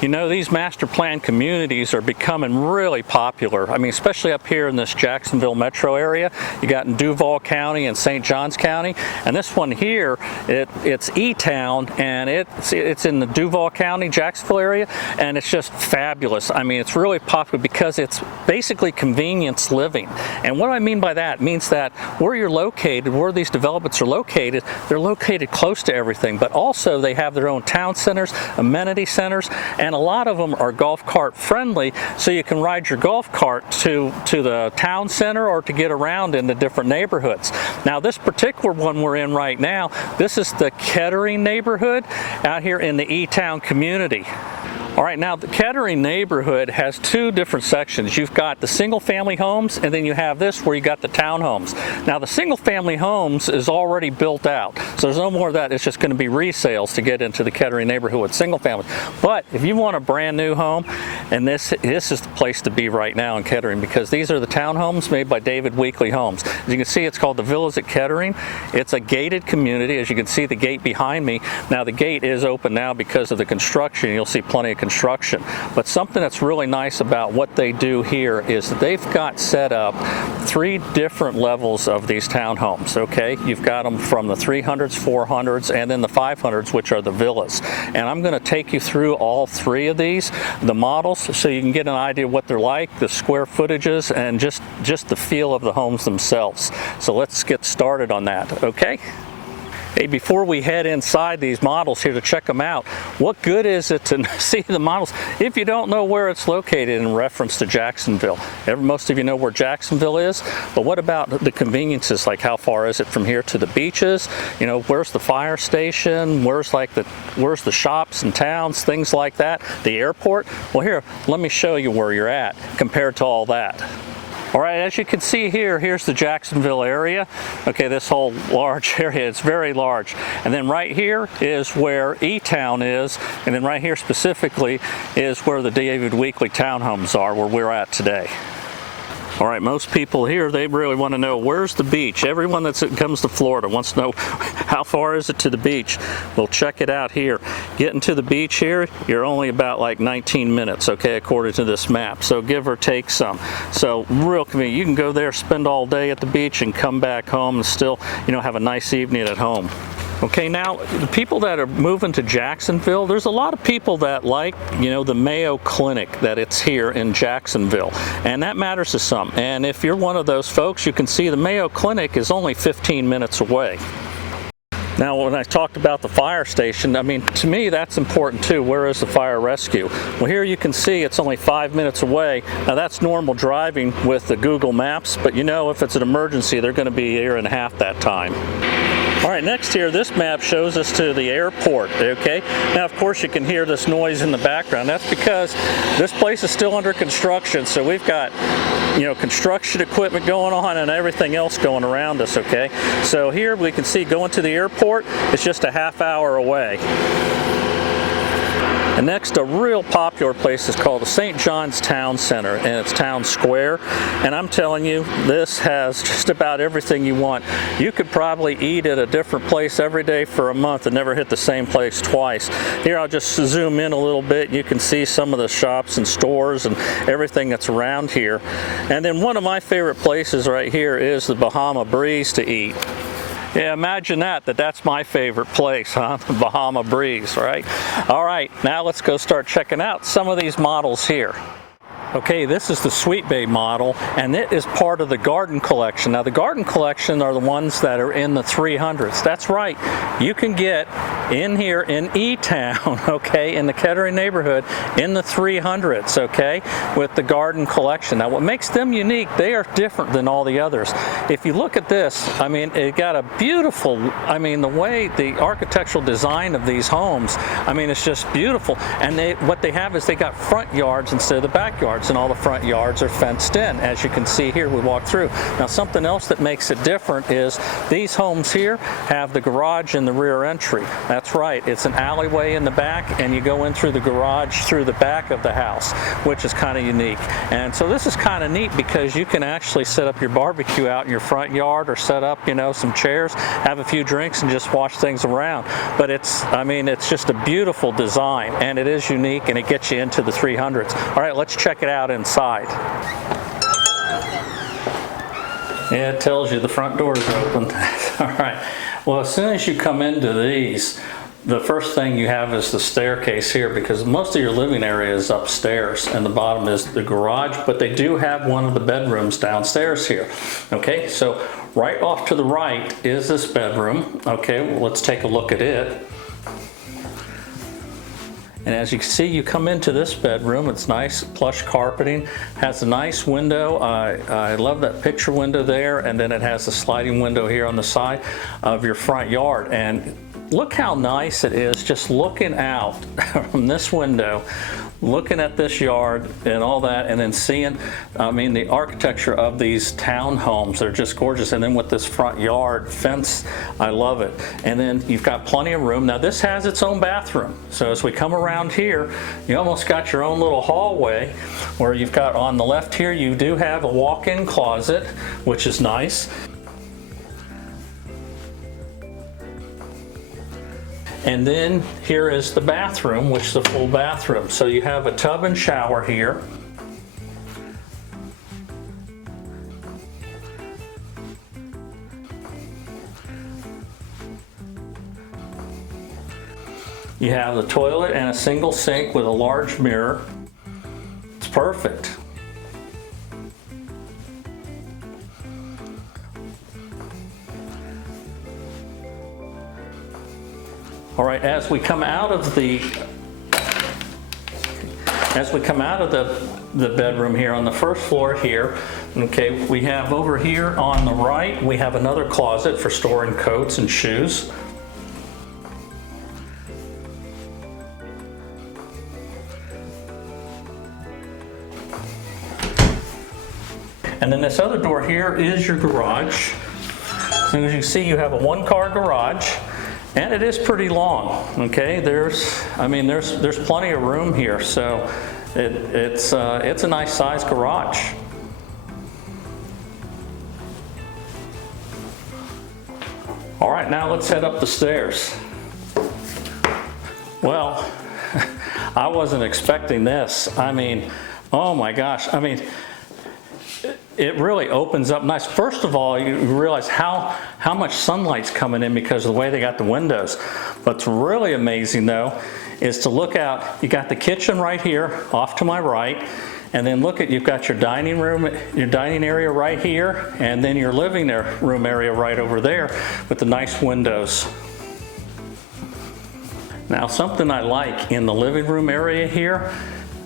You know, these master plan communities are becoming really popular. I mean, especially up here in this Jacksonville metro area. You got in Duval County and St. Johns County. And this one here, it's eTown, and it's in the Duval County, Jacksonville area, and it's just fabulous. I mean, it's really popular because it's basically convenience living. And what do I mean by that? It means that where you're located, where these developments are located, they're located close to everything, but also they have their own town centers, amenity centers, and a lot of them are golf cart friendly, so you can ride your golf cart to the town center or to get around in the different neighborhoods. Now, this particular one we're in right now, this is the Kettering neighborhood out here in the eTown community. All right, now the Kettering neighborhood has two different sections. You've got the single family homes, and then you have this where you got the townhomes. Now the single family homes is already built out, so there's no more of that. It's just going to be resales to get into the Kettering neighborhood with single families. But if you want a brand new home, and this is the place to be right now in Kettering, because these are the townhomes made by David Weekley Homes. As you can see, it's called the Villas at Kettering. It's a gated community. As you can see, the gate behind me. Now the gate is open now because of the construction. You'll see plenty of construction. But something that's really nice about what they do here is that they've got set up 3 different levels of these townhomes, okay? You've got them from the 300s, 400s, and then the 500s, which are the villas. And I'm going to take you through all 3 of these, the models, so you can get an idea of what they're like, the square footages, and just the feel of the homes themselves. So let's get started on that, okay? Hey, before we head inside these models here to check them out, what good is it to see the models if you don't know where it's located in reference to Jacksonville? Most of you know where Jacksonville is, but what about the conveniences? Like, how far is it from here to the beaches? You know, where's the fire station? Where's the shops and towns, things like that? The airport? Well, here, let me show you where you're at compared to all that. All right, as you can see here, here's the Jacksonville area. Okay, this whole large area, it's very large. And then right here is where eTown is, and then right here specifically is where the David Weekley townhomes are, where we're at today. All right, most people here, they really want to know, where's the beach? Everyone that comes to Florida wants to know, how far is it to the beach? Well, check it out here. Getting to the beach here, you're only about like 19 minutes, okay, according to this map. So give or take some. So real convenient. You can go there, spend all day at the beach, and come back home and still, you know, have a nice evening at home. Okay, now the people that are moving to Jacksonville, there's a lot of people that like, you know, the Mayo Clinic, that it's here in Jacksonville, and that matters to some. And if you're one of those folks, you can see the Mayo Clinic is only 15 minutes away. Now, when I talked about the fire station, I mean, to me, that's important too. Where is the fire rescue? Well, here you can see it's only 5 minutes away. Now, that's normal driving with the Google Maps, but you know, if it's an emergency, they're going to be here in half that time. All right, next here, this map shows us to the airport, okay? Now, of course, you can hear this noise in the background. That's because this place is still under construction, so we've got, you know, construction equipment going on and everything else going around us, okay? So here we can see going to the airport, it's just a half hour away. And next, a real popular place is called the St. John's Town Center, and it's Town Square. And I'm telling you, this has just about everything you want. You could probably eat at a different place every day for a month and never hit the same place twice. Here, I'll just zoom in a little bit. You can see some of the shops and stores and everything that's around here. And then one of my favorite places right here is the Bahama Breeze to eat. Yeah, imagine that's my favorite place, huh? The Bahama Breeze, right? All right, now let's go start checking out some of these models here. Okay, this is the Sweet Bay model, and it is part of the Garden Collection. Now, the Garden Collection are the ones that are in the 300s. That's right. You can get in here in eTown, okay, in the Kettering neighborhood, in the 300s, okay, with the Garden Collection. Now, what makes them unique, they are different than all the others. If you look at this, I mean, it got a beautiful, I mean, the way the architectural design of these homes, I mean, it's just beautiful. And what they have is they got front yards instead of the backyards. And all the front yards are fenced in, as you can see here. We walk through. Now, something else that makes it different is these homes here have the garage in the rear entry. That's right. It's an alleyway in the back, and you go in through the garage through the back of the house, which is kind of unique. And so this is kind of neat because you can actually set up your barbecue out in your front yard, or set up, you know, some chairs, have a few drinks, and just watch things around. But it's, I mean, it's just a beautiful design, and it is unique, and it gets you into the 300s. All right, let's check it out inside. Yeah, it tells you the front door is open. All right. Well, as soon as you come into these, the first thing you have is the staircase here, because most of your living area is upstairs and the bottom is the garage, but they do have one of the bedrooms downstairs here. Okay, so right off to the right is this bedroom. Okay, well, let's take a look at it. And as you can see, you come into this bedroom. It's nice plush carpeting, has a nice window. I love that picture window there, and then it has a sliding window here on the side of your front yard. And look how nice it is just looking out from this window, looking at this yard and all that, and then seeing, I mean, the architecture of these townhomes. They're just gorgeous. And then with this front yard fence, I love it. And then you've got plenty of room. Now this has its own bathroom. So as we come around here, you almost got your own little hallway where you've got on the left here, you do have a walk-in closet, which is nice. And then here is the bathroom, which is a full bathroom. So you have a tub and shower here. You have the toilet and a single sink with a large mirror. It's perfect. All right, as we come out of the bedroom here on the first floor here, okay, we have over here on the right, we have another closet for storing coats and shoes. And then this other door here is your garage. So as you see, you have a one-car garage. And it is pretty long, okay? There's plenty of room here, so it's a nice sized garage. All right, now let's head up the stairs. Well, I wasn't expecting this. I mean, oh my gosh, I mean, it really opens up nice. First of all, you realize how much sunlight's coming in because of the way they got the windows. What's really amazing though is to look out. You got the kitchen right here off to my right, and then look at, you've got your dining room, your dining area right here, and then your living room area right over there with the nice windows. Now something I like in the living room area here,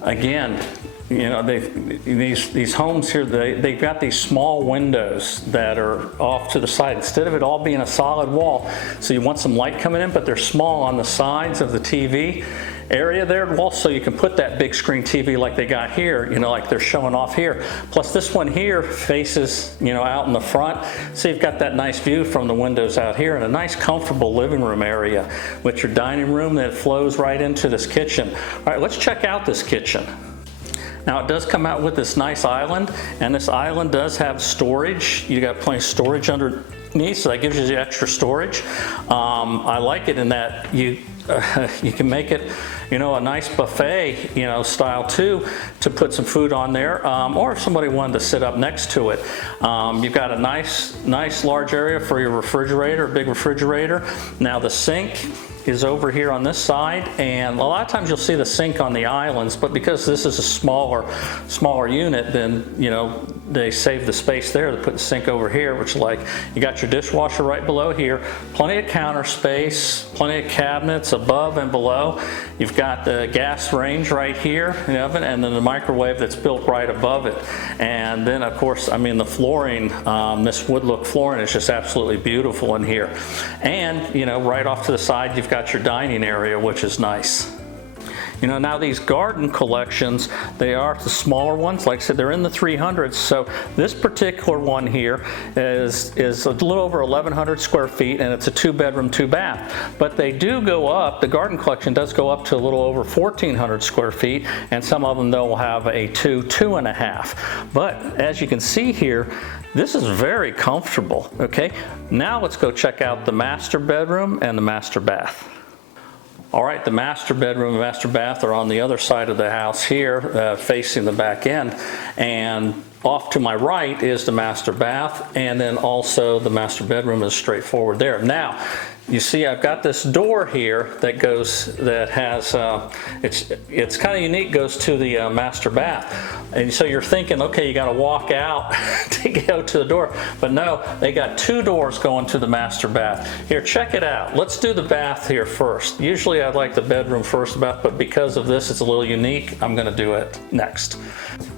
again, you know, these homes here, they've got these small windows that are off to the side instead of it all being a solid wall. So you want some light coming in, but they're small on the sides of the TV area there. Well, so you can put that big screen TV like they got here, you know, like they're showing off here. Plus this one here faces, you know, out in the front. So you've got that nice view from the windows out here, and a nice comfortable living room area with your dining room that flows right into this kitchen. All right, let's check out this kitchen. Now it does come out with this nice island, and this island does have storage. You got plenty of storage underneath, so that gives you the extra storage. I like it in that you can make it, you know, a nice buffet, you know, style too, to put some food on there, or if somebody wanted to sit up next to it. You've got a nice large area for your refrigerator, a big refrigerator. Now the sink is over here on this side, and a lot of times you'll see the sink on the islands, but because this is a smaller unit, then, you know, they save the space there to put the sink over here, which, like, you got your dishwasher right below here, plenty of counter space, plenty of cabinets above and below. You've got the gas range right here, the oven, and then the microwave that's built right above it. And then, of course, I mean, the flooring, this wood look flooring is just absolutely beautiful in here. And, you know, right off to the side, you've got your dining area, which is nice. You know, now these garden collections, they are the smaller ones. Like I said, they're in the 300s. So this particular one here is a little over 1,100 square feet, and it's a 2-bedroom, 2-bath. But they do go up, the garden collection does go up to a little over 1,400 square feet, and some of them though will have a 2.5. But as you can see here, this is very comfortable, okay? Now let's go check out the master bedroom and the master bath. All right, the master bedroom and master bath are on the other side of the house here, facing the back end. And off to my right is the master bath, and then also the master bedroom is straightforward there. Now, you see I've got this door here that goes, that has, it's kind of unique, goes to the master bath. And so you're thinking, okay, you got to walk out to go to the door. But no, they got 2 doors going to the master bath. Here, check it out. Let's do the bath here first. Usually I'd like the bedroom first, bath, but because of this, it's a little unique. I'm going to do it next.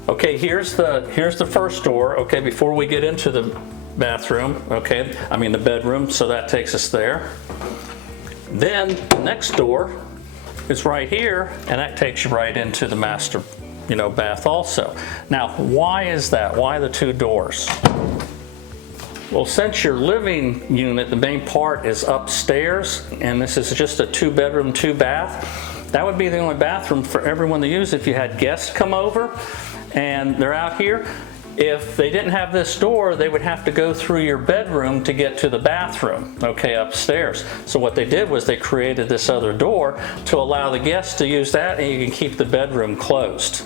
Okay, here's the first door. Okay, before we get into the bathroom, okay, I mean the bedroom, so that takes us there. Then the next door is right here, and that takes you right into the master, you know, bath also. Now, why is that? Why the 2 doors? Well, since your living unit, the main part, is upstairs, and this is just a 2-bedroom, 2-bath, that would be the only bathroom for everyone to use if you had guests come over and they're out here. If they didn't have this door, they would have to go through your bedroom to get to the bathroom, okay, upstairs. So what they did was they created this other door to allow the guests to use that, and you can keep the bedroom closed.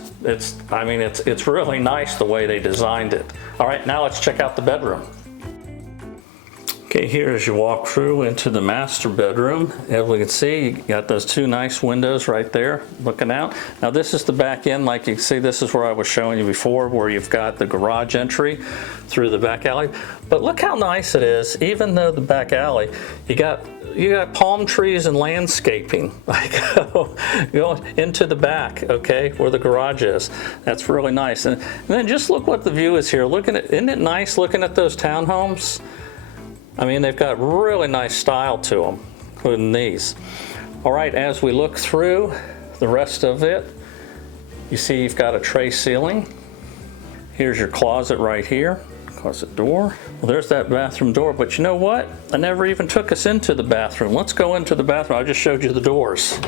I mean, it's really nice the way they designed it. All right, now let's check out the bedroom. Okay, here as you walk through into the master bedroom, as we can see, you got those 2 nice windows right there looking out. Now this is the back end. Like you can see, this is where I was showing you before, where you've got the garage entry through the back alley. But look how nice it is. Even though the back alley, you got palm trees and landscaping like going into the back, okay, where the garage is. That's really nice. And then just look what the view is here. Isn't it nice looking at those townhomes? I mean, they've got really nice style to them, including these. All right, as we look through the rest of it, you see you've got a tray ceiling. Here's your closet right here, closet door. Well, there's that bathroom door, but you know what? I never even took us into the bathroom. Let's go into the bathroom. I just showed you the doors.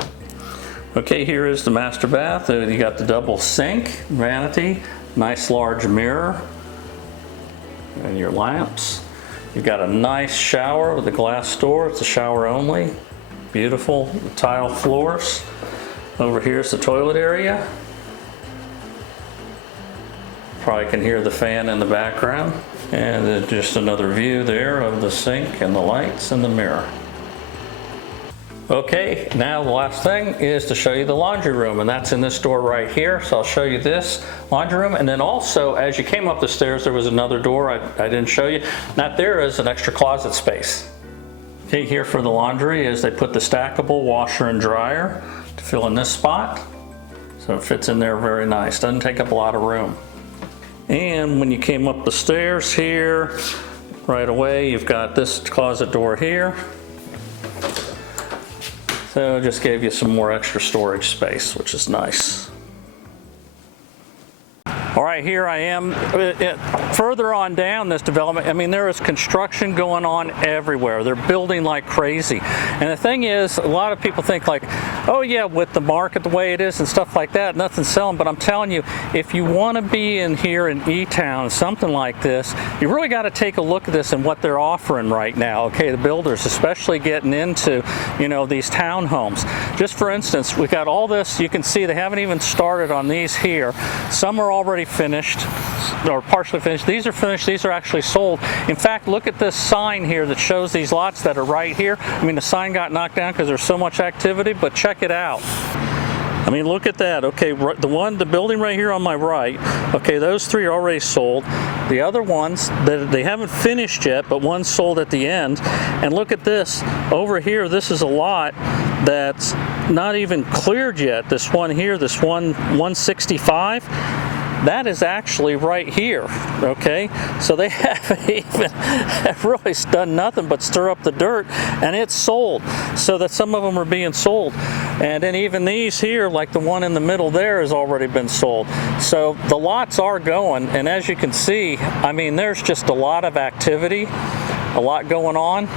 Okay, here is the master bath. You got the double sink, vanity, nice large mirror, and your lamps. You've got a nice shower with a glass door. It's a shower only. Beautiful tile floors. Over here is the toilet area. Probably can hear the fan in the background. And then just another view there of the sink and the lights and the mirror. Okay, now the last thing is to show you the laundry room, and that's in this door right here. So I'll show you this laundry room, and then also as you came up the stairs there was another door I didn't show you. Not there is an extra closet space. Okay, here for the laundry is they put the stackable washer and dryer to fill in this spot. So it fits in there very nice, doesn't take up a lot of room. And when you came up the stairs here, right away you've got this closet door here. So it just gave you some more extra storage space, which is nice. All right, here I am. Further on down this development, I mean, there is construction going on everywhere. They're building like crazy. And the thing is, a lot of people think like, oh yeah, with the market the way it is and stuff like that, nothing's selling. But I'm telling you, if you want to be in here in eTown, something like this, you really got to take a look at this and what they're offering right now. Okay, the builders, especially getting into, you know, these townhomes. Just for instance, we got all this. You can see they haven't even started on these here. Some are already finished or partially finished. These are finished. These are actually sold. In fact, look at this sign here that shows these lots that are right here. I mean, the sign got knocked down because there's so much activity, but check it out. I mean, look at that. Okay, the building right here on my right, okay, those 3 are already sold. The other ones, they haven't finished yet, but one's sold at the end. And look at this. Over here, this is a lot that's not even cleared yet. This one here, this one 165. that is actually right here, okay? So they haven't even really done nothing but stir up the dirt, and it's sold. So that some of them are being sold. And then even these here, like the one in the middle there, has already been sold. So the lots are going, and as you can see, I mean, there's just a lot of activity, a lot going on.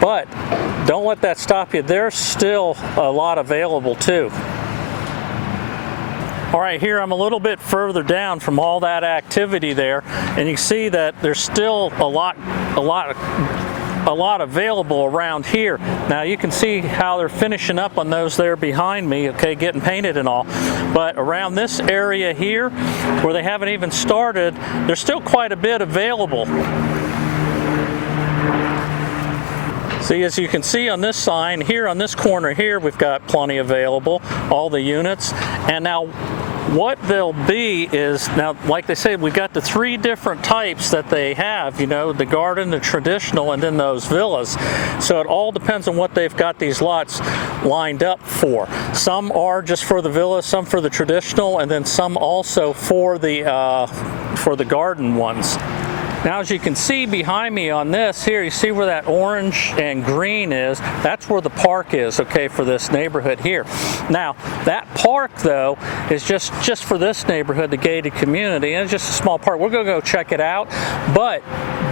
But don't let that stop you. There's still a lot available too. All right, here I'm a little bit further down from all that activity there, and you see that there's still a lot available around here. Now you can see how they're finishing up on those there behind me, okay, getting painted and all. But around this area here, where they haven't even started, there's still quite a bit available. See, as you can see on this sign here, on this corner here, we've got plenty available, all the units. And now what they'll be is, now like they said, we've got the 3 different types that they have, you know, the garden, the traditional, and then those villas. So it all depends on what they've got these lots lined up for. Some are just for the villas, some for the traditional, and then some also for the garden ones. Now, as you can see behind me on this here, you see where that orange and green is? That's where the park is, okay, for this neighborhood here. Now, that park, though, is just for this neighborhood, the gated community, and it's just a small park. We're going to go check it out, but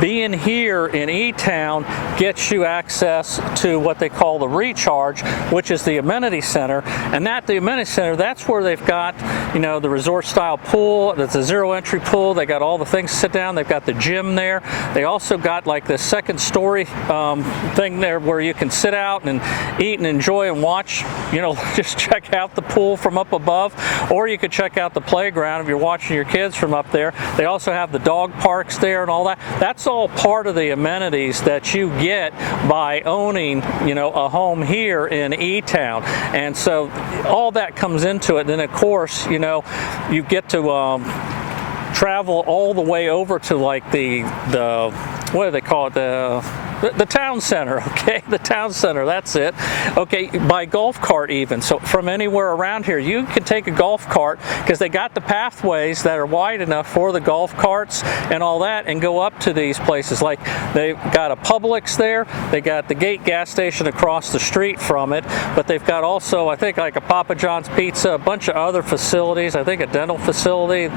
being here in eTown gets you access to what they call the Recharge, which is the amenity center. And the amenity center, that's where they've got, you know, the resort-style pool. That's a zero-entry pool. They got all the things to sit down. They've got the gym there. They also got like this second-story thing there where you can sit out and eat and enjoy and watch, you know, just check out the pool from up above, or you could check out the playground if you're watching your kids from up there. They also have the dog parks there and all that. That's all part of the amenities that you get by owning, you know, a home here in eTown. And so all that comes into it. Then of course, you know, you get to travel all the way over to like the what do they call it, the town center, okay, the town center, that's it, okay, by golf cart even. So from anywhere around here, you can take a golf cart, because they got the pathways that are wide enough for the golf carts and all that, and go up to these places. Like they've got a Publix there, they got the Gate gas station across the street from it, but they've got also, I think, like a Papa John's Pizza, a bunch of other facilities, I think a dental facility,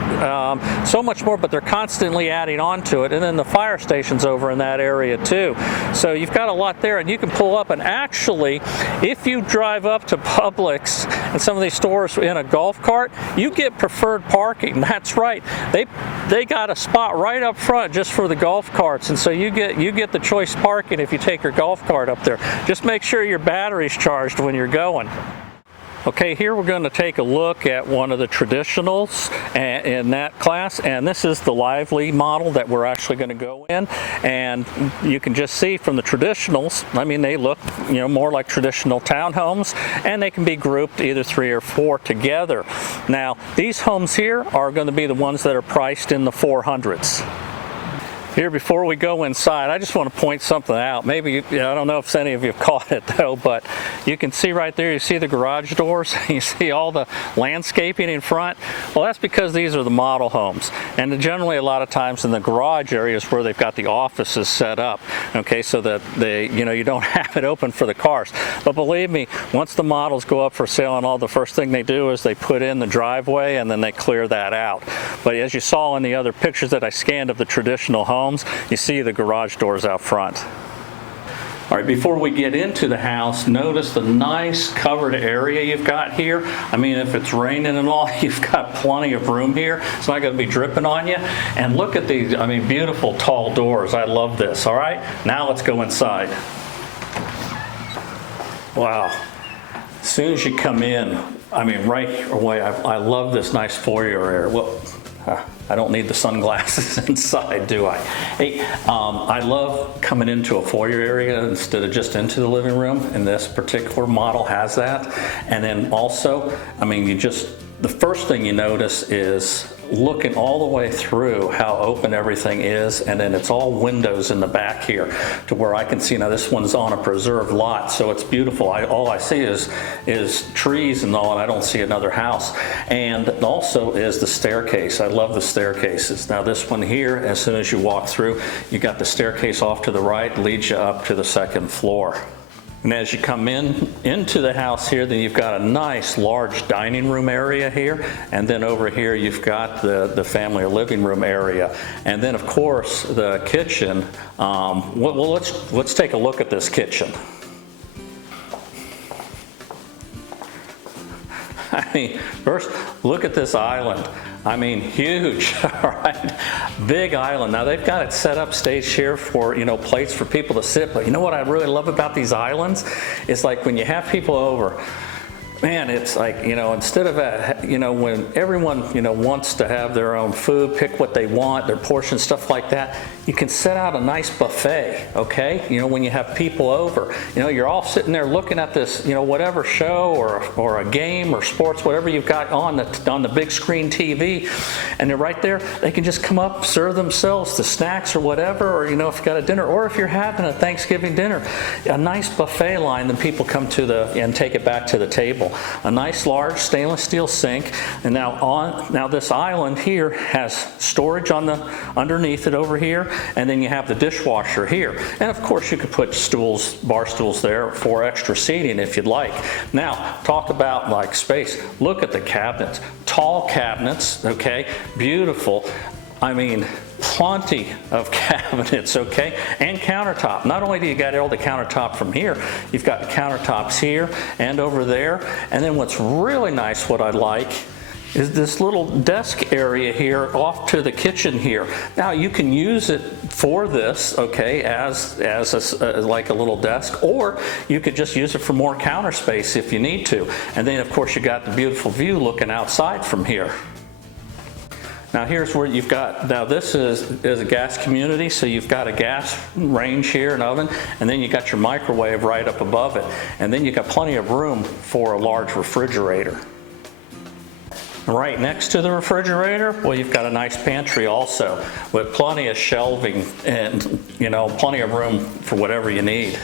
so much more, but they're constantly adding on to it. And then the fire station's over in that area too. So you've got a lot there, and you can pull up, and actually, if you drive up to Publix and some of these stores in a golf cart, you get preferred parking. That's right. They got a spot right up front just for the golf carts, and so you get the choice parking if you take your golf cart up there. Just make sure your battery's charged when you're going. Okay, here we're going to take a look at one of the traditionals in that class, and this is the Lively model that we're actually going to go in. And you can just see from the traditionals, I mean, they look, you know, more like traditional townhomes, and they can be grouped either 3 or 4 together. Now, these homes here are going to be the ones that are priced in the 400s. Here, before we go inside, I just want to point something out. Maybe, I don't know if any of you have caught it though, but you can see right there, you see the garage doors, you see all the landscaping in front. Well, that's because these are the model homes. And generally, a lot of times in the garage areas where they've got the offices set up, okay, so that you don't have it open for the cars. But believe me, once the models go up for sale and all, the first thing they do is they put in the driveway and then they clear that out. But as you saw in the other pictures that I scanned of the traditional homes, you see the garage doors out front. All right, before we get into the house, notice the nice covered area you've got here. I mean, if it's raining and all, you've got plenty of room here. It's not going to be dripping on you. And look at these, I mean, beautiful tall doors. I love this. All right, now let's go inside. Wow. As soon as you come in, I mean, right away, I love this nice foyer area. Well, I don't need the sunglasses inside, do I? Hey, I love coming into a foyer area instead of just into the living room, and this particular model has that. And then also, I mean, the first thing you notice is looking all the way through how open everything is, and then it's all windows in the back here to where I can see. Now this one's on a preserved lot, so it's beautiful. All I see is trees and all, and I don't see another house. And also is the staircase. I love the staircases. Now this one here, as soon as you walk through, you got the staircase off to the right, leads you up to the second floor. And as you come into the house here, then you've got a nice large dining room area here, and then over here you've got the family or living room area, and then of course the kitchen. Well, let's take a look at this kitchen. I mean, first look at this island. I mean, huge, all right? Big island. Now they've got it set up stage here for, you know, plates for people to sit, but you know what I really love about these islands? It's like when you have people over, man, it's like, you know, instead of, you know, when everyone, you know, wants to have their own food, pick what they want, their portion, stuff like that, you can set out a nice buffet, okay? You know, when you have people over, you know, you're all sitting there looking at this, you know, whatever show or a game or sports, whatever you've got on the big screen TV, and they're right there. They can just come up, serve themselves the snacks or whatever, or, you know, if you've got a dinner, or if you're having a Thanksgiving dinner, a nice buffet line, then people come to and take it back to the table. A nice large stainless steel sink, and now this island here has storage underneath it over here, and then you have the dishwasher here, and of course you could put stools, bar stools there for extra seating if you'd like. Now talk about like space. Look at the cabinets, tall cabinets, okay, beautiful. I mean, plenty of cabinets, okay, and countertop. Not only do you got all the countertop from here, you've got the countertops here and over there. And then what's really nice, what I like, is this little desk area here off to the kitchen here. Now you can use it for this, okay, as like a little desk, or you could just use it for more counter space if you need to. And then of course you got the beautiful view looking outside from here. Now here's where you've got, now this is a gas community, so you've got a gas range here, an oven, and then you got your microwave right up above it. And then you got plenty of room for a large refrigerator. Right next to the refrigerator, well, you've got a nice pantry also with plenty of shelving and, you know, plenty of room for whatever you need.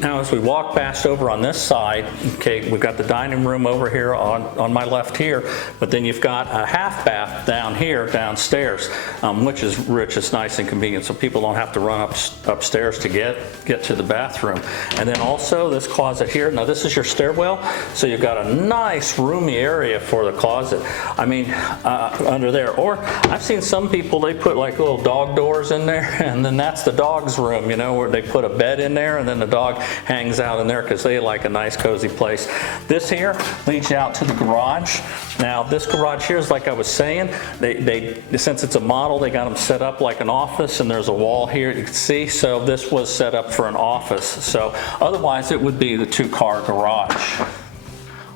Now as we walk past over on this side, okay, we've got the dining room over here on my left here, but then you've got a half bath down here downstairs, which is rich, it's nice and convenient, so people don't have to run upstairs to get to the bathroom. And then also this closet here, now this is your stairwell, so you've got a nice roomy area for the closet. I mean, under there. Or I've seen some people, they put like little dog doors in there, and then that's the dog's room, you know, where they put a bed in there and then the dog hangs out in there because they like a nice cozy place. This here leads you out to the garage. Now this garage here is, like I was saying, they since it's a model, they got them set up like an office, and there's a wall here you can see, so this was set up for an office. So otherwise it would be the two-car garage.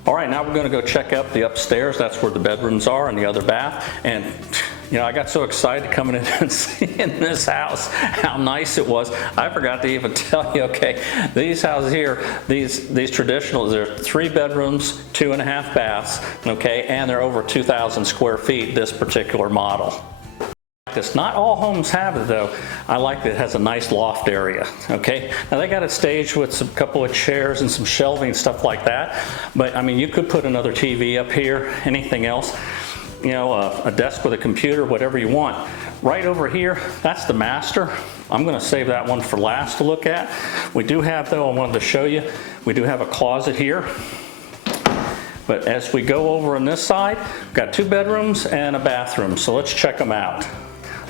All right, now we're going to go check out the upstairs. That's where the bedrooms are and the other bath. And you know, I got so excited coming in and seeing this house, how nice it was. I forgot to even tell you, okay, these houses here, these traditionals, they're 3 bedrooms, 2.5 baths, okay, and they're over 2,000 square feet, this particular model. Not all homes have it though. I like that it has a nice loft area, okay? Now they got it staged with some couple of chairs and some shelving, stuff like that. But I mean, you could put another TV up here, anything else, you know, a desk with a computer, whatever you want. Right over here, that's the master. I'm gonna save that one for last to look at. We do have, though, I wanted to show you, we do have a closet here. But as we go over on this side, we've got 2 bedrooms and a bathroom, so let's check them out.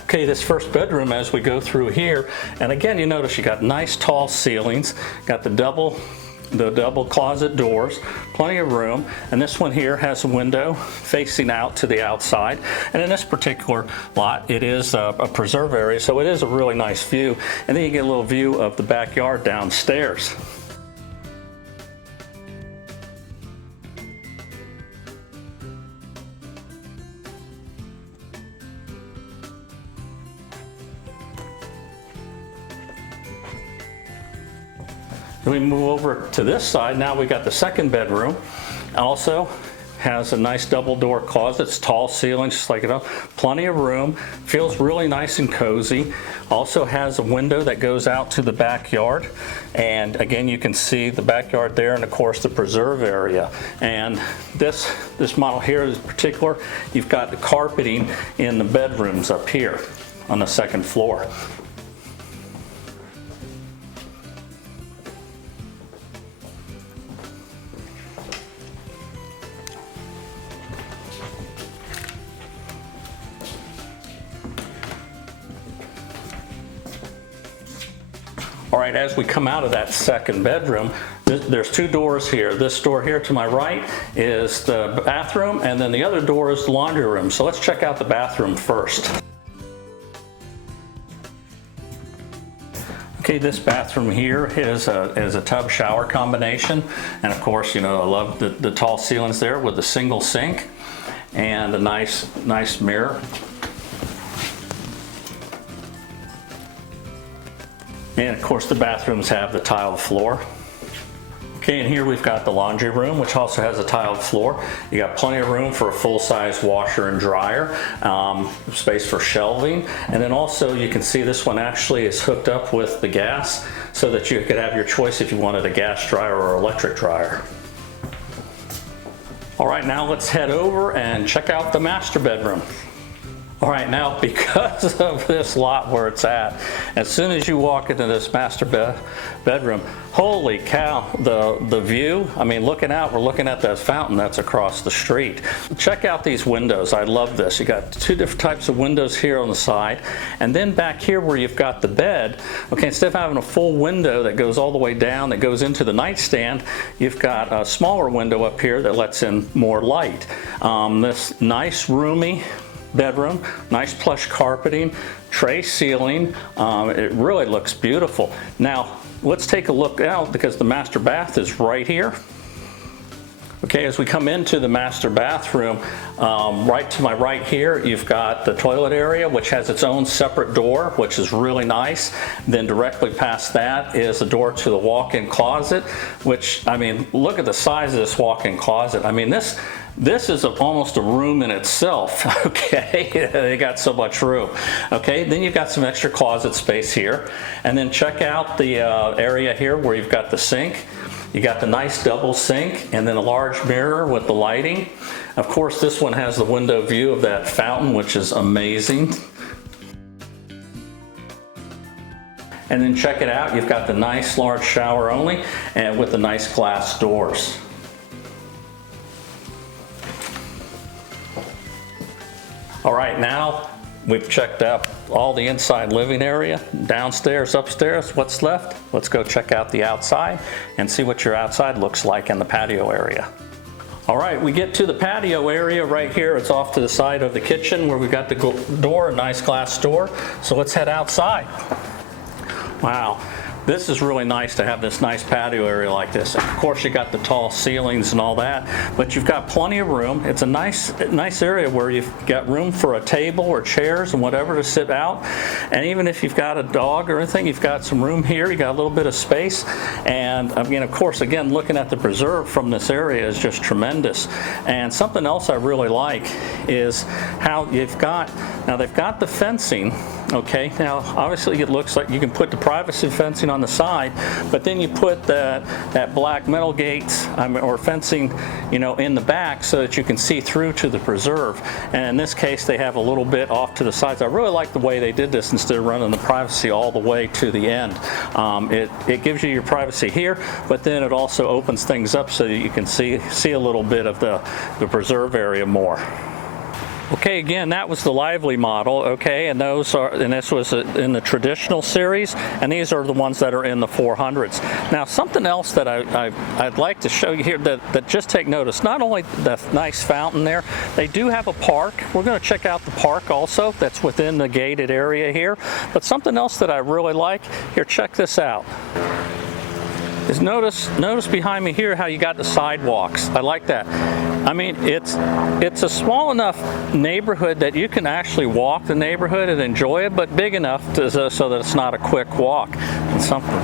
Okay, this first bedroom, as we go through here, and again, you notice you got nice tall ceilings, got the double closet doors, plenty of room, and this one here has a window facing out to the outside. And in this particular lot, it is a preserve area, so it is a really nice view. And then you get a little view of the backyard downstairs. Then we move over to this side. Now we got the second bedroom. Also, has a nice double door closet. It's tall ceilings, just like it is. Plenty of room. Feels really nice and cozy. Also has a window that goes out to the backyard. And again, you can see the backyard there, and of course the preserve area. And this model here in particular, you've got the carpeting in the bedrooms up here on the second floor. All right, as we come out of that second bedroom, there's two doors here. This door here to my right is the bathroom, and then the other door is the laundry room. So let's check out the bathroom first. Okay, this bathroom here is a tub shower combination, and of course, you know, I love the tall ceilings there with a single sink and a nice mirror. And of course the bathrooms have the tiled floor. Okay, and here we've got the laundry room, which also has a tiled floor. You got plenty of room for a full-size washer and dryer, space for shelving, and then also you can see this one actually is hooked up with the gas so that you could have your choice if you wanted a gas dryer or electric dryer. All right, now let's head over and check out the master bedroom. All right, now because of this lot where it's at, as soon as you walk into this master bedroom, holy cow, the view, I mean, looking out, we're looking at that fountain that's across the street. Check out these windows. I love this. You got two different types of windows here on the side, and then back here where you've got the bed, okay, instead of having a full window that goes all the way down, that goes into the nightstand, you've got a smaller window up here that lets in more light. This nice roomy bedroom, nice plush carpeting, tray ceiling. It really looks beautiful. Now let's take a look out because the master bath is right here. Okay, as we come into the master bathroom, right to my right here, you've got the toilet area, which has its own separate door, which is really nice. Then directly past that is a door to the walk-in closet, which, I mean, look at the size of this walk-in closet. I mean, this is almost a room in itself, okay? They got so much room. Okay, then you've got some extra closet space here. And then check out the area here where you've got the sink. You got the nice double sink and then a large mirror with the lighting. Of course, this one has the window view of that fountain, which is amazing. And then check it out, you've got the nice large shower only and with the nice glass doors. All right, now we've checked out all the inside living area, downstairs, upstairs. What's left? Let's go check out the outside and see what your outside looks like in the patio area. All right, we get to the patio area right here. It's off to the side of the kitchen where we've got the door, a nice glass door. So let's head outside. Wow. This is really nice to have this nice patio area like this. Of course, you got the tall ceilings and all that, but you've got plenty of room. It's a nice area where you've got room for a table or chairs and whatever to sit out. And even if you've got a dog or anything, you've got some room here. You got a little bit of space. And I mean, of course, again, looking at the preserve from this area is just tremendous. And something else I really like is how you've got, now they've got the fencing, okay? Now, obviously it looks like you can put the privacy fencing on the side, but then you put that black metal gates or fencing, you know, in the back so that you can see through to the preserve. And in this case, they have a little bit off to the sides. I really like the way they did this instead of running the privacy all the way to the end. It gives you your privacy here, but then it also opens things up so that you can see a little bit of the preserve area more. Okay, again, that was the Lively model, okay, and this was in the traditional series, and these are the ones that are in the 400s. Now, something else that I'd like to show you here that just take notice, not only the nice fountain there, they do have a park. We're going to check out the park also that's within the gated area here, but something else that I really like, here, check this out. Is notice behind me here how you got the sidewalks. I like that. I mean, it's a small enough neighborhood that you can actually walk the neighborhood and enjoy it, but big enough so that it's not a quick walk. And something.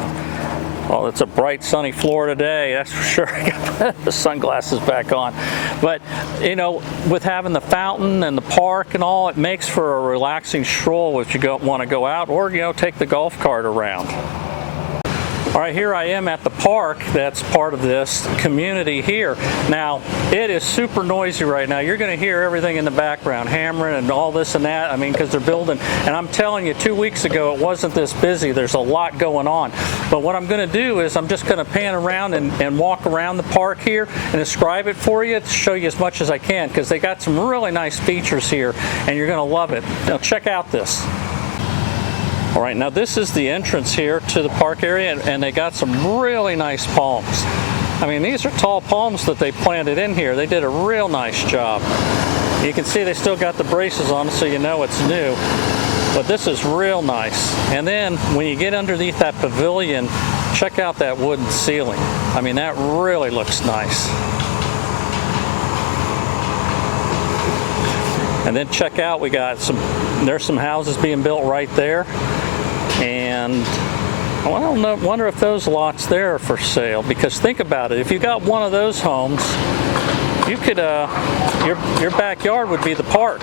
Well, it's a bright, sunny Florida day, that's for sure. I got the sunglasses back on. But, you know, with having the fountain and the park and all, it makes for a relaxing stroll if you want to go out, or, you know, take the golf cart around. All right, here I am at the park that's part of this community here. Now, it is super noisy right now. You're going to hear everything in the background, hammering and all this and that. I mean, because they're building. And I'm telling you, 2 weeks ago, it wasn't this busy. There's a lot going on. But what I'm going to do is I'm just going to pan around and walk around the park here and describe it for you to show you as much as I can, because they got some really nice features here, and you're going to love it. Now, check out this. All right, now this is the entrance here to the park area, and they got some really nice palms. I mean, these are tall palms that they planted in here. They did a real nice job. You can see they still got the braces on, so you know it's new. But this is real nice. And then when you get underneath that pavilion, check out that wooden ceiling. I mean, that really looks nice. And then check out, we got there's some houses being built right there. And I don't know, wonder if those lots there are for sale, because think about it, if you got one of those homes, you could, your backyard would be the park.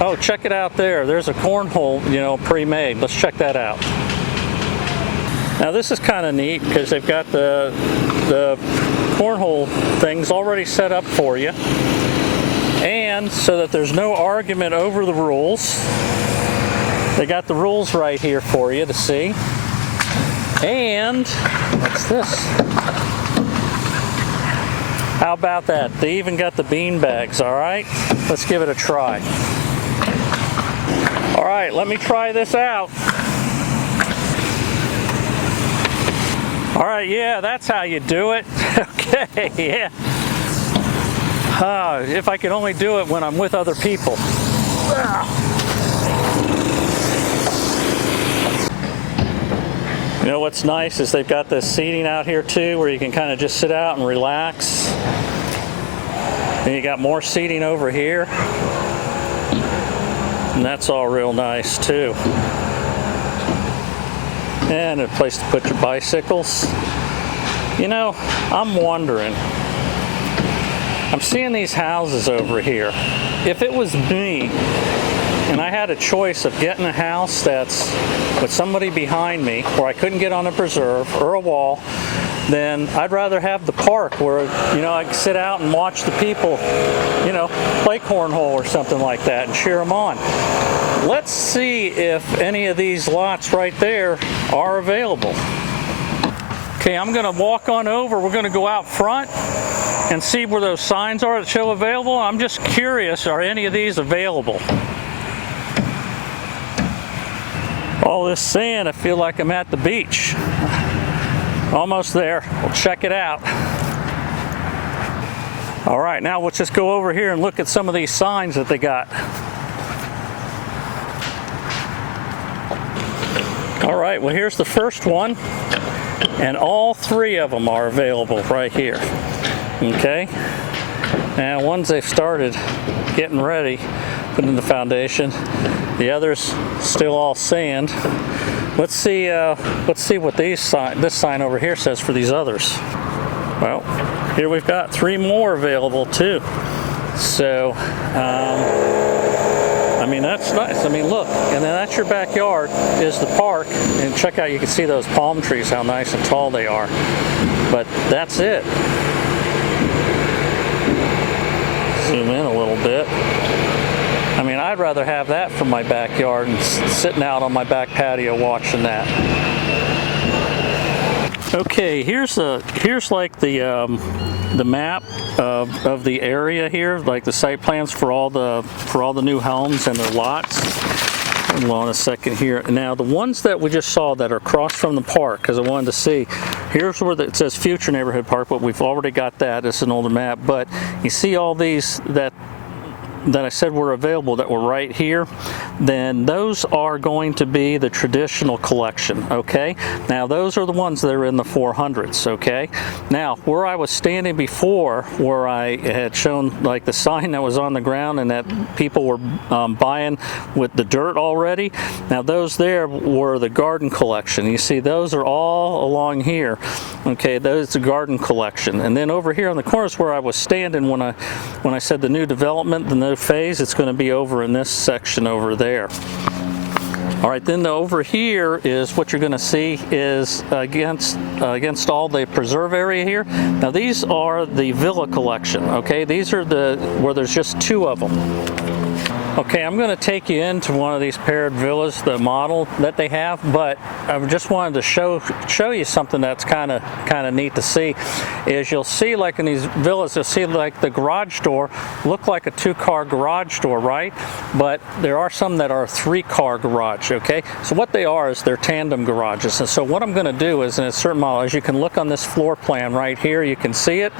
Oh, check it out there. There's a cornhole, you know, pre-made. Let's check that out. Now this is kind of neat because they've got the cornhole things already set up for you. And so that there's no argument over the rules, they got the rules right here for you to see. And what's this? How about that? They even got the bean bags, all right? Let's give it a try. All right, let me try this out. All right, yeah, that's how you do it. Okay, yeah. If I could only do it when I'm with other people. You know what's nice is they've got this seating out here too, where you can kind of just sit out and relax. And you got more seating over here. And that's all real nice too. And a place to put your bicycles. You know, I'm wondering, I'm seeing these houses over here. If it was me and I had a choice of getting a house that's with somebody behind me where I couldn't get on a preserve or a wall, then I'd rather have the park where, you know, I can sit out and watch the people, you know, play cornhole or something like that and cheer them on. Let's see if any of these lots right there are available. Okay, I'm gonna walk on over. We're gonna go out front and see where those signs are that show available. I'm just curious, are any of these available? All this sand, I feel like I'm at the beach. Almost there. We'll check it out. All right, now let's just go over here and look at some of these signs that they got. All right, well, here's the first one, and all three of them are available right here. Okay, and ones they've started getting ready, putting in the foundation. The others still all sand. Let's see what this sign over here says for these others. Well, here we've got three more available too. So, I mean, that's nice. I mean, look, and then that's your backyard is the park, and check out, you can see those palm trees, how nice and tall they are. But that's it. Zoom in a little bit. I mean, I'd rather have that from my backyard and sitting out on my back patio watching that. Okay, here's like the map of the area here, like the site plans for all the new homes and their lots. Hold on a second here. Now, the ones that we just saw that are across from the park, because I wanted to see, here's where it says Future Neighborhood Park, but we've already got that. It's an older map, but you see all these that that I said were available that were right here, then those are going to be the traditional collection, okay? Now those are the ones that are in the 400s, okay? Now where I was standing before, where I had shown like the sign that was on the ground and that people were buying with the dirt already, now those there were the garden collection. You see those are all along here, okay? Those are the garden collection. And then over here on the corners where I was standing when I said the new development, the new phase, it's going to be over in this section over there. All right, then over here is what you're going to see is against all the preserve area here. Now these are the villa collection, okay? These are where there's just 2 of them. Okay, I'm going to take you into one of these paired villas, the model that they have, but I just wanted to show you something that's kind of neat to see. Is you'll see like in these villas, you'll see like the garage door look like a 2-car garage door, right? But there are some that are a 3-car garage, okay? So what they are is they're tandem garages. And so what I'm going to do is in a certain model, as you can look on this floor plan right here, you can see it,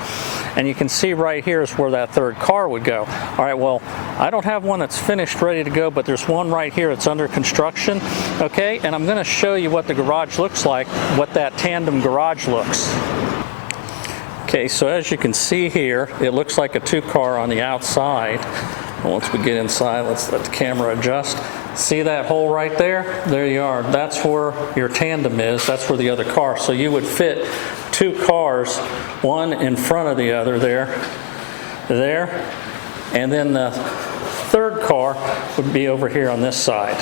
and you can see right here is where that 3rd car would go. All right, well, I don't have one that's finished, ready to go, but there's one right here. It's under construction, okay? And I'm going to show you what the garage looks like, what that tandem garage looks. Okay, so as you can see here, it looks like a 2-car on the outside. Once we get inside, let's let the camera adjust. See that hole right there? There you are. That's where your tandem is. That's where the other car. So you would fit 2 cars, one in front of the other there, and then the 3rd car would be over here on this side.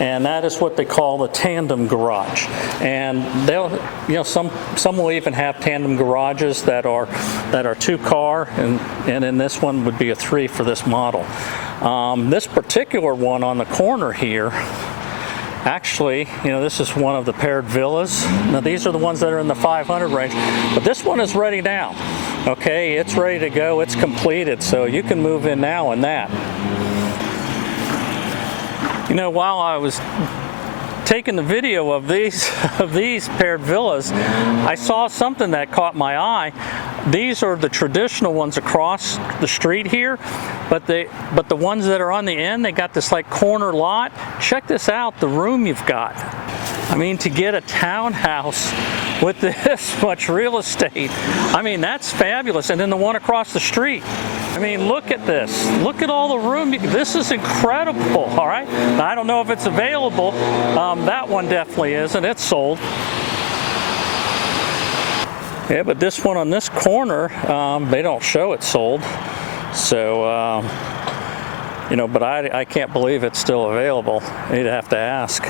And that is what they call the tandem garage. And they'll, you know, some will even have tandem garages that are 2-car, and then this one would be a 3 for this model. This particular one on the corner here, actually, you know, this is one of the paired villas. Now these are the ones that are in the 500 range, but this one is ready now. Okay, it's ready to go, it's completed, so you can move in now in that. You know, while I was taking the video of these paired villas, I saw something that caught my eye. These are the traditional ones across the street here, but the ones that are on the end, they got this like corner lot. Check this out, the room you've got. I mean, to get a townhouse with this much real estate, I mean, that's fabulous. And then the one across the street, I mean, look at this. Look at all the room. This is incredible, all right? Now, I don't know if it's available. That one definitely is, and it's sold. Yeah, but this one on this corner, they don't show it sold. So, you know, but I can't believe it's still available. You'd have to ask.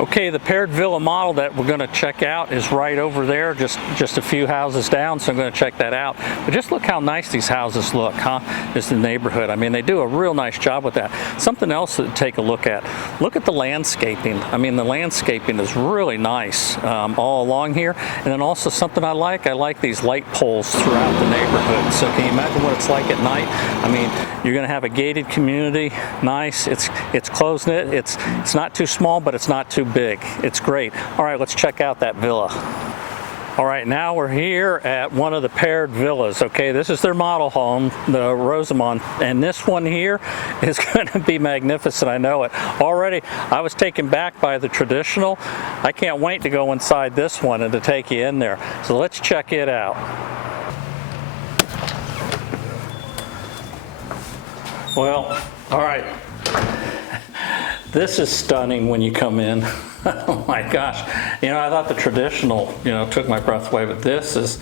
Okay, the paired villa model that we're going to check out is right over there, just a few houses down, so I'm going to check that out. But just look how nice these houses look, huh? Just the neighborhood. I mean, they do a real nice job with that. Something else to take a look at. Look at the landscaping. I mean, the landscaping is really nice all along here. And then also something I like these light poles throughout the neighborhood. So can you imagine what it's like at night? I mean, you're going to have a gated community, nice. It's close-knit. It's not too small, but it's not too big. It's great. All right, let's check out that villa. All right, now we're here at one of the paired villas. Okay, this is their model home, the Rosamond, and this one here is going to be magnificent. I know it. Already, I was taken back by the traditional. I can't wait to go inside this one and to take you in there. So let's check it out. Well, all right. This is stunning when you come in. Oh my gosh. You know, I thought the traditional, you know, took my breath away, but this is,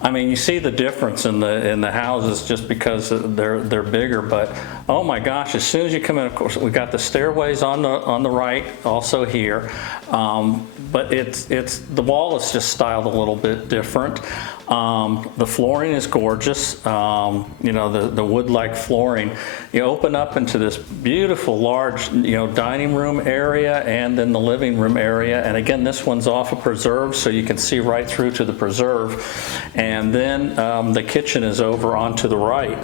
I mean, you see the difference in the houses just because they're bigger, but oh my gosh, as soon as you come in, of course, we got the stairways on the right, also here. But the wall is just styled a little bit different. The flooring is gorgeous. You know, the wood-like flooring. You open up into this beautiful large, you know, dining room area and then the living room area. And again, this one's off a preserve, so you can see right through to the preserve. And then the kitchen is over onto the right.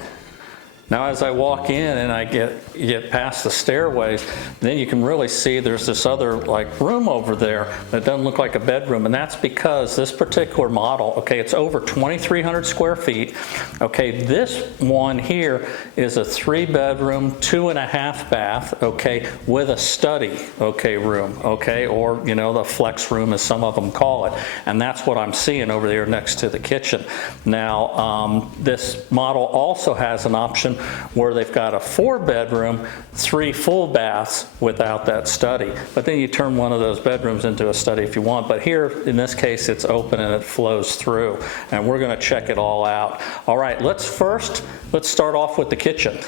Now as I walk in and I get past the stairways, then you can really see there's this other like room over there that doesn't look like a bedroom, and that's because this particular model, okay, it's over 2,300 square feet. Okay, this one here is a 3-bedroom, 2.5 bath, okay, with a study, okay, room, okay, or you know, the flex room as some of them call it, and that's what I'm seeing over there next to the kitchen. Now this model also has an option where they've got a 4-bedroom, 3 full baths without that study. But then you turn one of those bedrooms into a study if you want. But here, in this case, it's open and it flows through. And we're gonna check it all out. All right, let's start off with the kitchen.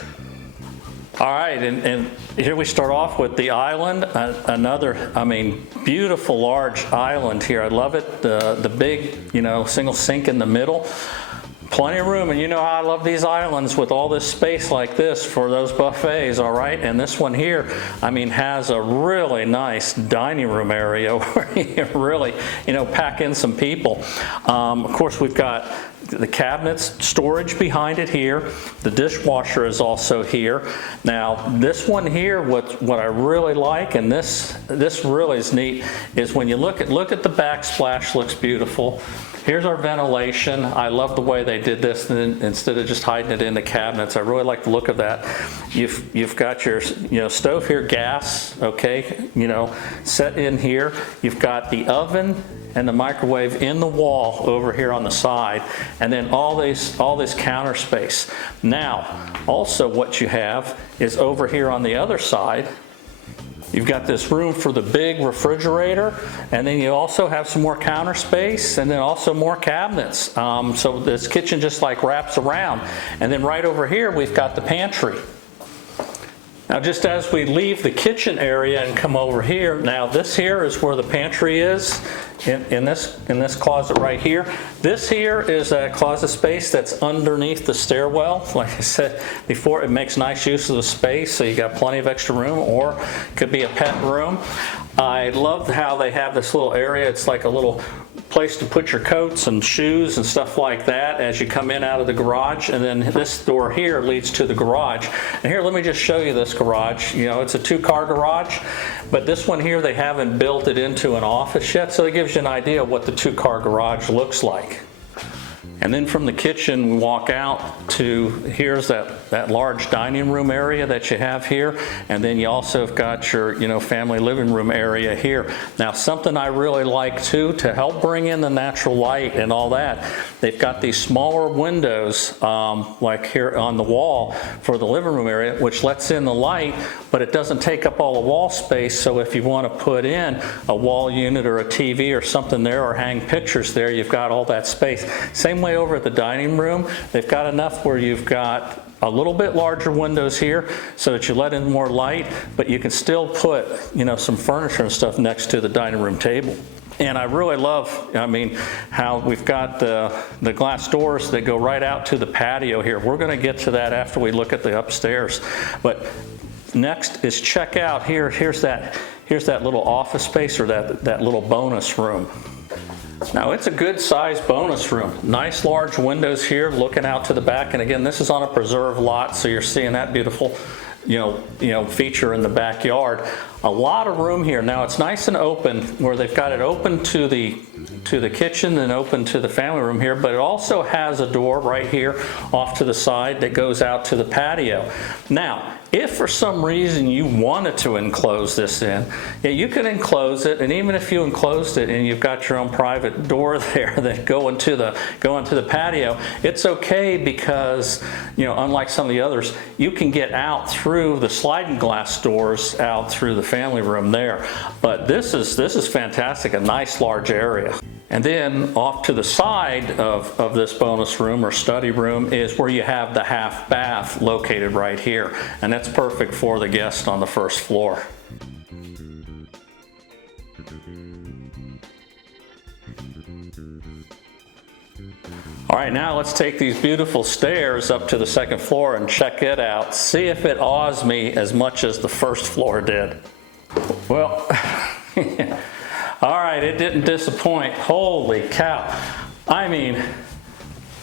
All right, and here we start off with the island, another, I mean, beautiful large island here. I love it, the big, you know, single sink in the middle. Plenty of room, and you know how I love these islands with all this space like this for those buffets, all right? And this one here, I mean, has a really nice dining room area where you really, you know, pack in some people. Of course, we've got the cabinets, storage behind it here. The dishwasher is also here. Now, this one here, what I really like, and this really is neat, is when you look at the backsplash, looks beautiful. Here's our ventilation. I love the way they did this instead of just hiding it in the cabinets. I really like the look of that. You've got your, you know, stove here, gas, okay, you know, set in here. You've got the oven and the microwave in the wall over here on the side, and then all this counter space. Now, also what you have is over here on the other side, you've got this room for the big refrigerator, and then you also have some more counter space, and then also more cabinets. So this kitchen just like wraps around. And then right over here, we've got the pantry. Now just as we leave the kitchen area and come over here, now this here is where the pantry is, in this closet right here. This here is a closet space that's underneath the stairwell. Like I said before, it makes nice use of the space, so you got plenty of extra room, or it could be a pet room. I love how they have this little area. It's like a little place to put your coats and shoes and stuff like that as you come in out of the garage. And then this door here leads to the garage. And here, let me just show you this garage. You know, it's a 2-car garage, but this one here, they haven't built it into an office yet, so it gives you an idea of what the 2-car garage looks like. And then from the kitchen, we walk out to, here's that large dining room area that you have here. And then you also have got your, you know, family living room area here. Now, something I really like too, to help bring in the natural light and all that, they've got these smaller windows, like here on the wall for the living room area, which lets in the light, but it doesn't take up all the wall space. So if you want to put in a wall unit or a TV or something there, or hang pictures there, you've got all that space. Same way over at the dining room, they've got enough where you've got a little bit larger windows here so that you let in more light, but you can still put, you know, some furniture and stuff next to the dining room table. And I really love, I mean, how we've got the glass doors that go right out to the patio here. We're going to get to that after we look at the upstairs. But next is check out here. Here's that little office space, or that little bonus room. Now, it's a good sized bonus room. Nice large windows here looking out to the back. And again, this is on a preserve lot, so you're seeing that beautiful, you know, feature in the backyard. A lot of room here. Now, it's nice and open, where they've got it open to the kitchen and open to the family room here, but it also has a door right here off to the side that goes out to the patio. Now, if for some reason you wanted to enclose this in, yeah, you can enclose it, and even if you enclosed it and you've got your own private door there that go into the patio, it's okay, because, you know, unlike some of the others, you can get out through the sliding glass doors out through the family room there. But this is fantastic, a nice large area. And then off to the side of this bonus room or study room is where you have the half bath located right here. And that's perfect for the guest on the first floor. All right, now let's take these beautiful stairs up to the second floor and check it out. See if it awes me as much as the first floor did. Well, all right, it didn't disappoint. Holy cow. I mean,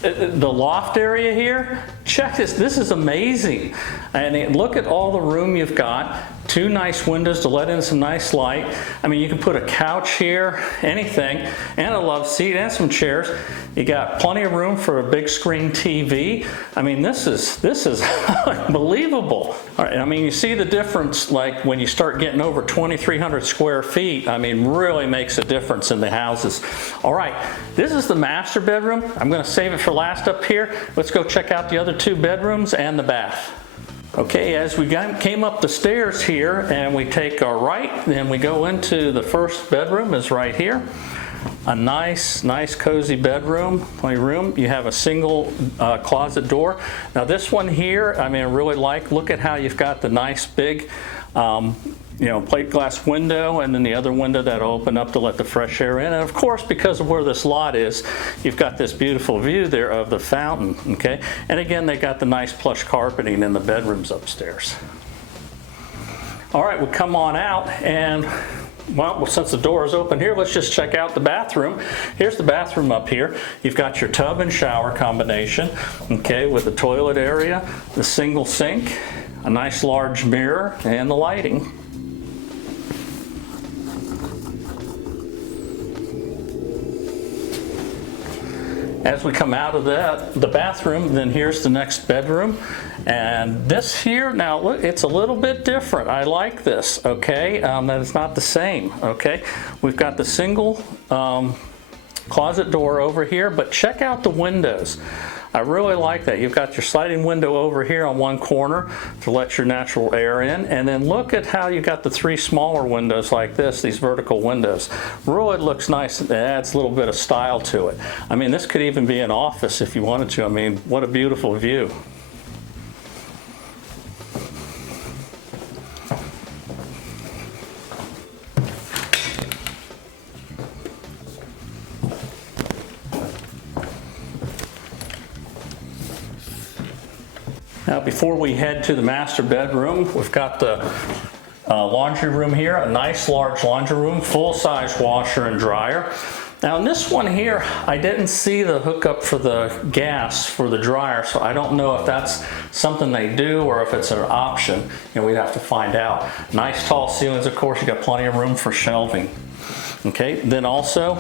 the loft area here, check this. This is amazing. And look at all the room you've got. Two nice windows to let in some nice light. I mean, you can put a couch here, anything, and a love seat and some chairs. You got plenty of room for a big screen TV. I mean, this is unbelievable. All right, I mean, you see the difference, like when you start getting over 2,300 square feet. I mean, really makes a difference in the houses. All right, this is the master bedroom. I'm going to save it for last up here. Let's go check out the other two bedrooms and the bath. Okay, as we came up the stairs here and we take our right, then we go into the first bedroom is right here. A nice cozy bedroom, plenty of room. You have a single closet door. Now this one here, I mean, I really like, look at how you've got the nice big plate glass window, and then the other window that'll open up to let the fresh air in. And of course, because of where this lot is, you've got this beautiful view there of the fountain, okay? And again, they got the nice plush carpeting in the bedrooms upstairs. All right, we'll come on out, and well, since the door is open here, let's just check out the bathroom. Here's the bathroom up here. You've got your tub and shower combination, okay, with the toilet area, the single sink, a nice large mirror, and the lighting. As we come out of the bathroom, then here's the next bedroom. And this here, now look, it's a little bit different. I like this, okay? That it's not the same, okay? We've got the single closet door over here, but check out the windows. I really like that. You've got your sliding window over here on one corner to let your natural air in, and then look at how you got the three smaller windows like this, these vertical windows. Really looks nice. It adds a little bit of style to it. I mean, this could even be an office if you wanted to. I mean, what a beautiful view. Now, before we head to the master bedroom, we've got the laundry room here, a nice large laundry room, full-size washer and dryer. Now in this one here, I didn't see the hookup for the gas for the dryer, so I don't know if that's something they do or if it's an option. We'd have to find out. Nice tall ceilings, of course. You got plenty of room for shelving. Okay, then also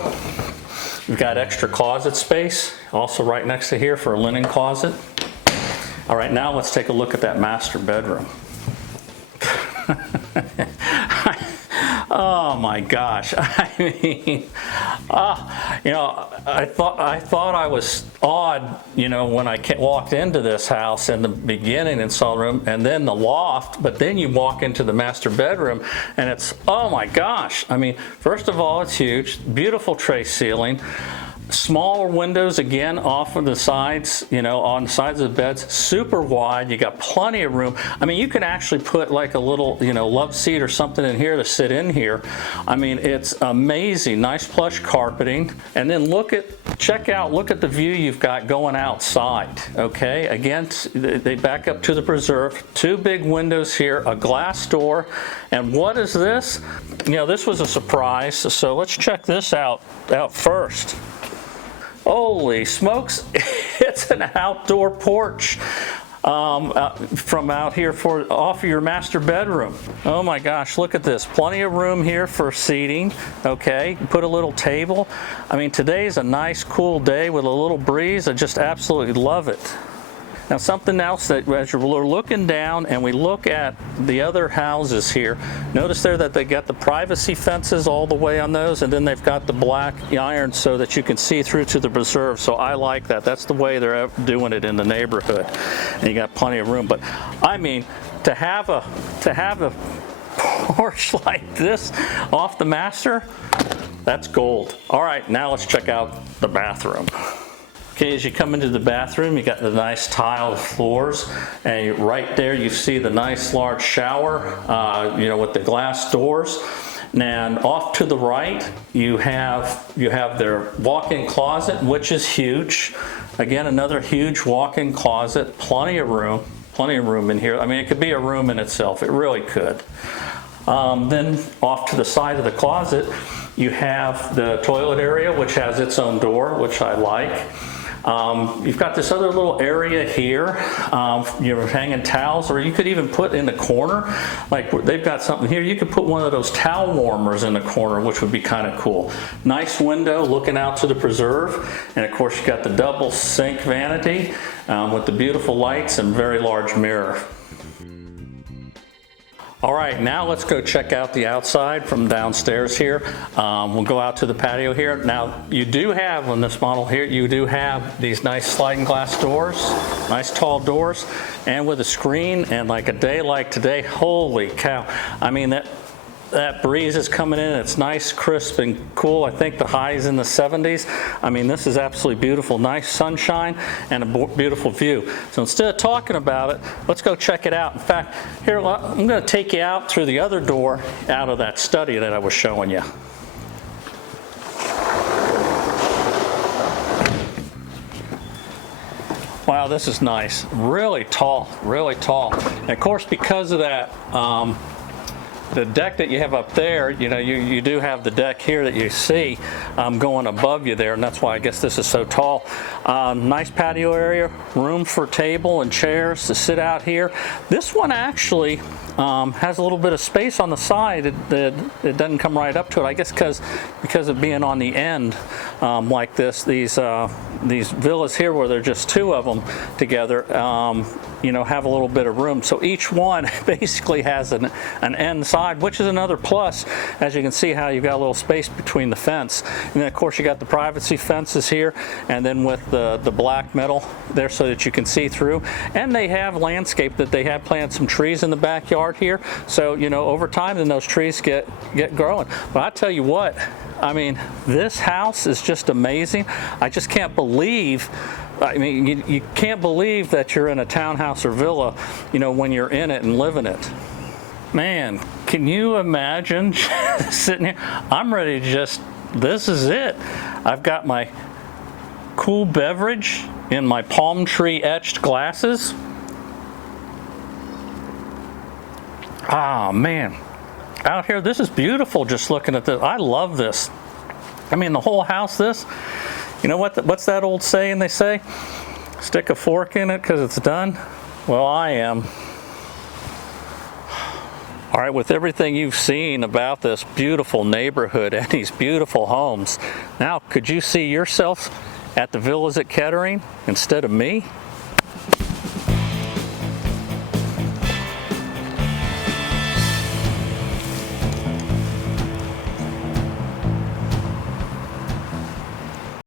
we've got extra closet space, also right next to here for a linen closet. All right, now let's take a look at that master bedroom. Oh my gosh! I mean, I thought I was odd, when I walked into this house in the beginning and saw the room, and then the loft. But then you walk into the master bedroom, and it's, oh my gosh! I mean, first of all, it's huge, beautiful tray ceiling. Smaller windows again off of the sides, on the sides of the beds, super wide. You got plenty of room. I mean, you can actually put like a little, love seat or something in here to sit in here. I mean, it's amazing. Nice plush carpeting. And then look at the view you've got going outside. Okay, again, they back up to the preserve. Two big windows here, a glass door. And what is this? This was a surprise. So let's check this out first. Holy smokes, it's an outdoor porch from out here off of your master bedroom. Oh my gosh, look at this. Plenty of room here for seating, okay? Put a little table. I mean, today's a nice cool day with a little breeze. I just absolutely love it. Now something else that as we're looking down and we look at the other houses here, notice there that they got the privacy fences all the way on those, and then they've got the black iron so that you can see through to the preserve. So I like that. That's the way they're doing it in the neighborhood. And you got plenty of room. But I mean, to have a porch like this off the master, that's gold. All right, now let's check out the bathroom. Okay, as you come into the bathroom, you got the nice tiled floors, and right there you see the nice large shower, with the glass doors. And off to the right, you have their walk-in closet, which is huge. Again, another huge walk-in closet, plenty of room in here. I mean, it could be a room in itself. It really could. Then off to the side of the closet, you have the toilet area, which has its own door, which I like. You've got this other little area here. You're hanging towels, or you could even put in the corner, like they've got something here. You could put one of those towel warmers in the corner, which would be kind of cool. Nice window looking out to the preserve. And of course, you got the double sink vanity with the beautiful lights and very large mirror. All right, now let's go check out the outside from downstairs here. We'll go out to the patio here. Now, you do have, on this model here, you do have these nice sliding glass doors, nice tall doors, and with a screen, and like a day like today, holy cow. I mean, that breeze is coming in. It's nice, crisp, and cool. I think the high is in the 70s. I mean, this is absolutely beautiful. Nice sunshine and a beautiful view. So instead of talking about it, let's go check it out. In fact, here, I'm going to take you out through the other door out of that study that I was showing you. Wow, this is nice. Really tall, really tall. And of course, because of that, the deck that you have up there, you know, you do have the deck here that you see going above you there, and that's why I guess this is so tall. Nice patio area, room for table and chairs to sit out here. This one actually has a little bit of space on the side. It doesn't come right up to it, I guess because of being on the end like this. These villas here, where they're just two of them together, you know, have a little bit of room. So each one basically has an end side, which is another plus. As you can see how you've got a little space between the fence. And then of course you got the privacy fences here, and then with the black metal there so that you can see through. And they have landscape that they have planted some trees in the backyard here. So, you know, over time then those trees get growing. But I tell you what, I mean, this house is just amazing. I just can't believe, I mean, you can't believe that you're in a townhouse or villa, you know, when you're in it and living it. Man, can you imagine sitting here? I'm ready to just, this is it. I've got my cool beverage in my palm tree etched glasses. Ah, man. Out here, this is beautiful just looking at this. I love this. I mean, the whole house, this, you know what's that old saying they say? Stick a fork in it because it's done? Well, I am. All right, with everything you've seen about this beautiful neighborhood and these beautiful homes, now could you see yourself at the villas at Kettering instead of me?